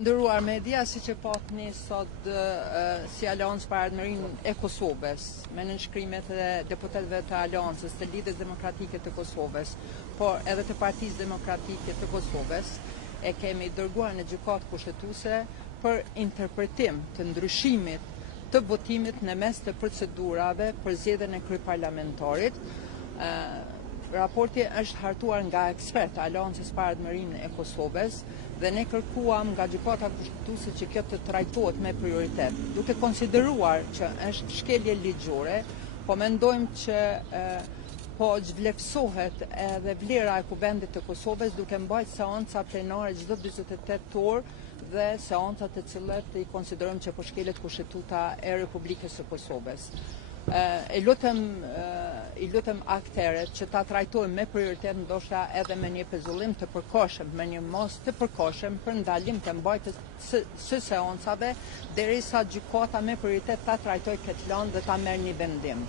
Ndëruar media, si që patni sot si Aleancë për Ardhmërinë e Kosovës, me nënshkrimet e deputetëve të Aleancës, të Lidhjes Demokratike të Kosovës, por edhe të Partisë Demokratike të Kosovës, e kemi dërguar në gjykatë kushtetuese për interpretim të ndryshimit të votimit në mes të procedurave për zgjedhjen e kryeparlamentarit. Raporti është hartuar nga ekspertë e Aleancës për Ardhmërinë e Kosovës dhe ne kërkuam nga gjykata kushtetuese që kjo të trajtohet me prioritet. Duke konsideruar që është shkelje ligjore, po mendojmë që po zhvlerësohet edhe vlera e Kuvendit të Kosovës duke mbajtur seanca plenare çdo 48 orë dhe seancat të cilat i konsiderojmë që po shkelet kushtetuta e Republikës së Kosovës. I lutem akterët që ta trajtojnë me prioritet, ndoshta edhe me një pezullim të përkohshëm, me një mos të përkohshëm për ndalim të mbajtjes së seancave derisa gjykata me prioritet ta trajtojë këtë lëndë dhe ta merr një vendim.